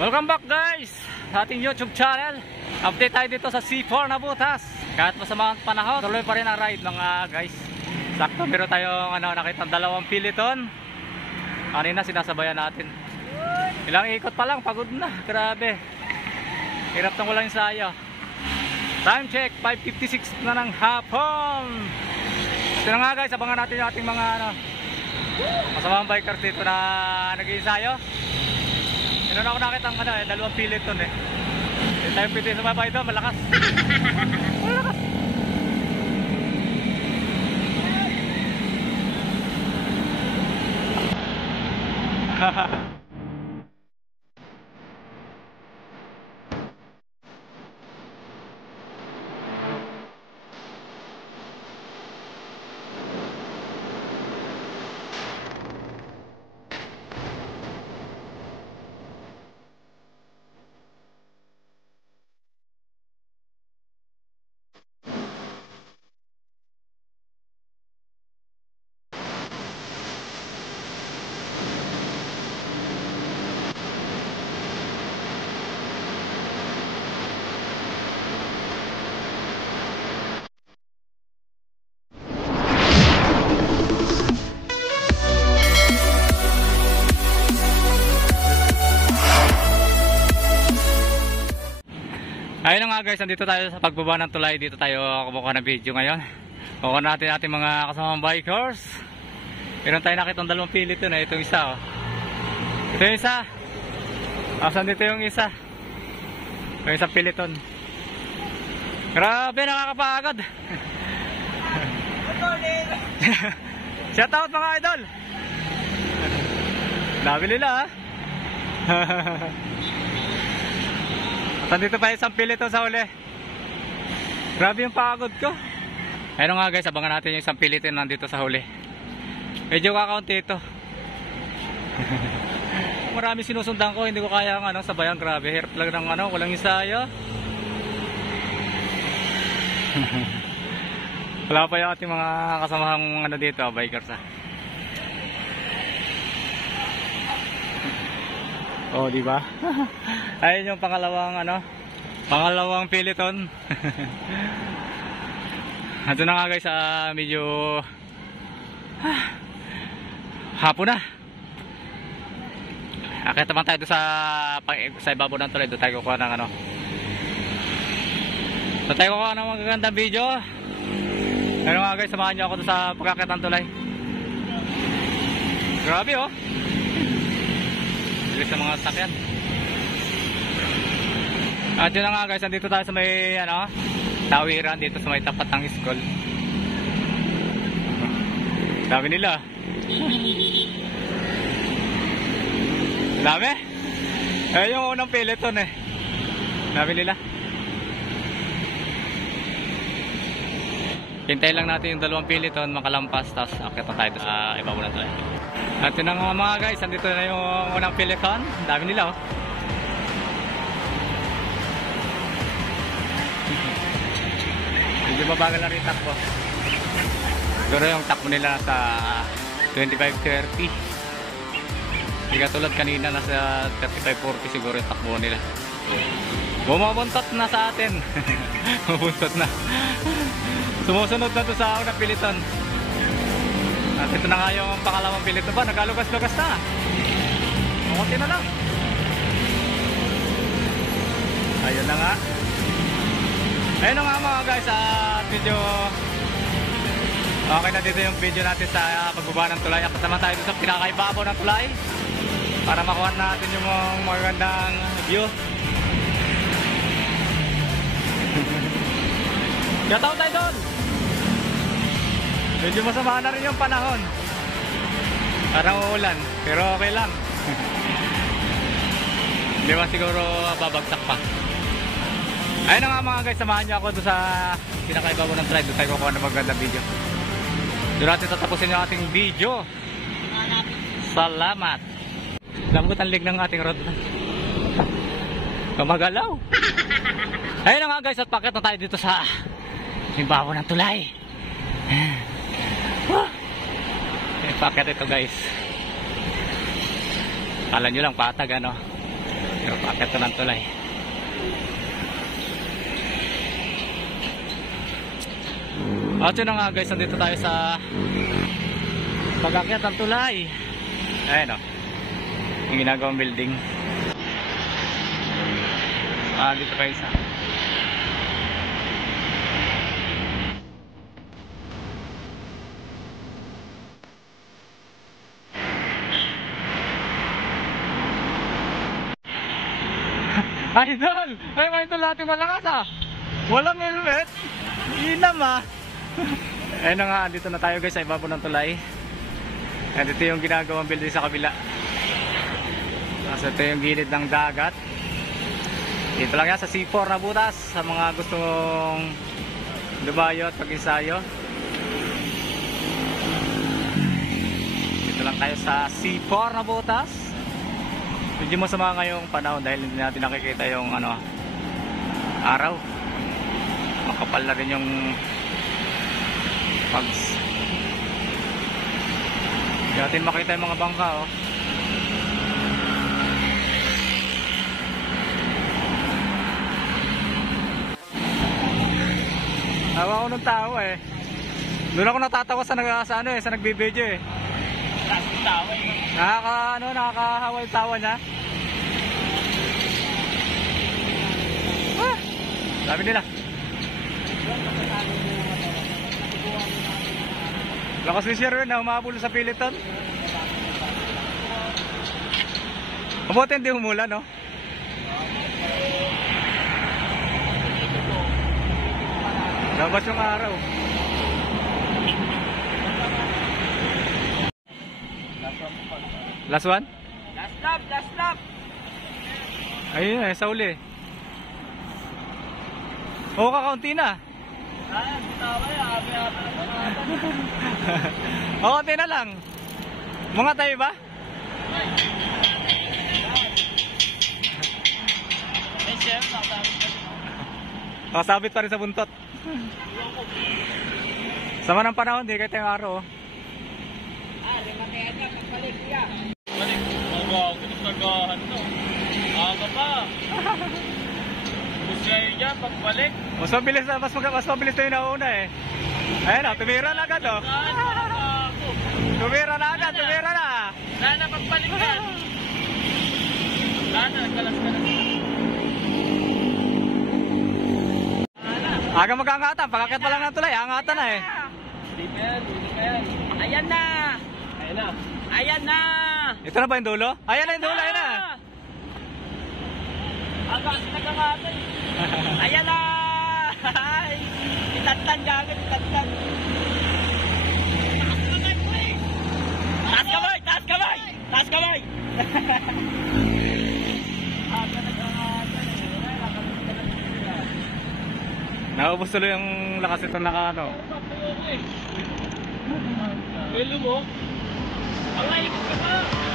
Welcome back guys sa ating YouTube channel. Update tayo dito sa C4 Nabutas. Kahit masama ang panahon, tuloy pa rin ang ride mga guys. Sakto meron tayong nakita dalawang piliton. Kanina sinasabayan natin. Ilang ikot pa lang, pagod na. Grabe. Hirap ng walang ensayo. Time check, 5:56 na ng hapon. Ito na nga guys, abangan natin yung ating mga kasamang bikers dito na nag-iensayo. Meron ako nakita ang dalawang piliton eh. Hindi tayo pwede sumabay ito, malakas. Malakas. Haha. Ayun na nga guys, nandito tayo sa pagbaba ng tulay. Dito tayo kumukuha ng video ngayon. Kukuha natin ating mga kasamang bikers. Meron tayo nakitang dalawang piliton na itong isa oh. Ito yung isa. Asan dito yung isa? Yung isang piliton. Grabe, nakakapagod. Shout out mga idol. Dami nila ha. Nandito pa isang pilito sa uli. Grabe yung pagod ko. Ayun nga guys, abangan natin yung isang pilito nandito sa huli. Medyo kakaunti ito. Marami sinusundan ko, hindi ko kaya ang sabayan. Grabe, hirap lang ng walang ensayo. Wala pa yung ating mga kasamahang dito, bikers ha. Oh, di ba? Ayun yung pangalawang piliton. Ito na nga guys, medyo hapon na. Akit naman tayo sa ibabaw ng tulay. Doon tayo kukuha ng Doon tayo kukuha ng magagandang video. Ayun nga guys, samahan nyo ako doon sa pagkakit ng tulay. Grabe oh. Sa mga sakyan. At yun na nga guys, nandito tayo sa may tawiran dito sa may tapat ng school. Dami nila. Dami. Yung unang peloton eh. Dami nila. Hintayin lang natin yung dalawang peloton makalampas, tapos akit na tayo sa ibabaw na tayo. At yun na nga mga guys, nandito na yung unang peloton. Dami nila oh. Hindi mabagal na rin takbo. Siguro yung takbo nila sa 25-30. Hindi katulad kanina, nasa 35-40 siguro yung takbo nila. Bumabuntot na sa atin. Bumabuntot na. Sumusunod na to sa unang peloton. At ito na nga yung pangalawang piliton ba, nagkalugas-lugas na. Makunti na lang. Ayun na nga. Ayun na nga mga guys, medyo okay na dito yung video natin sa pagbaba ng tulay. Akit naman tayo sa pinakaibabaw ng tulay para makuha natin yung magandang view. Shoutout tayo doon. Medyo masama na rin yung panahon. Parang uulan, pero okay lang. Hindi ba siguro babagsak pa. Ayun na nga mga guys, samahan nyo ako doon sa pinakaibabaw ng slide. Doon tayo kukuha ng magandang video. Doon natin tatapusin yung ating video. Salamat. Lambot ang lig ng ating road. Kamagalaw. Ayun na nga guys, at paket na tayo dito sa ibabaw ng tulay. Packet ito guys. Kala nyo lang patag Pero paakit ko ng tulay. At yun na nga guys, nandito tayo sa pag-akyat ng tulay. Ayan o, yung ginagawang building. Dito kayo sa Idol! Ay, may idol natin malakas ah! Walang helmet! Inam ah! Ayun na nga, dito na tayo guys sa ibabaw ng tulay. At ito yung ginagawang building sa kabila. Tapos ito yung gilid ng dagat. Dito lang yan sa C4 na butas. Sa mga gustong lumayo at pag-ensayo. Dito lang tayo sa C4 na butas. Medyo masama ngayong panahon dahil hindi natin nakikita yung araw. Makapal na rin yung pags. Hindi natin makita yung mga bangka oh. Tawa ako ng tao eh. Doon ako natatawa sa nagbibideo eh. Nakakahawa yung tawa niya. Sabi nila. Lakas ni Sherwin na humabol sa pilitan. Mabuti hindi humula no? Labas yung araw. Last one? Last lap. Ayun eh, sa uli. Oo, kakaunti na. Oo, konti na lang. Mga tayo ba? Sabit pa rin sa buntot. Sama ng panahon, di kahit yung araw. Balik, nagahan to. Aga pa. Gusto nyo dyan, pagbalik. Mas mabilis na yung nauna eh. Ayun na, tumira na agad oh. Tumira na agad, tumira na. Sana pagbalik ka. Sana, nagkalas-kalas. Aga mag-angatan, pagkakit pa lang ng tulay, angatan na eh. Dito yan. Ayan na. Ayan na. Ito na ba yung dulo? Ayan na yung dulo, ayan na. Aga kasi nagkakatay. Ayan na. Itatlan ka agad, itatlan. Taas kamay. Taas kamay. Aga nagkakatay. Naubos tuloy yung lakas ito naka Hello mo? Ang ikot ka pa!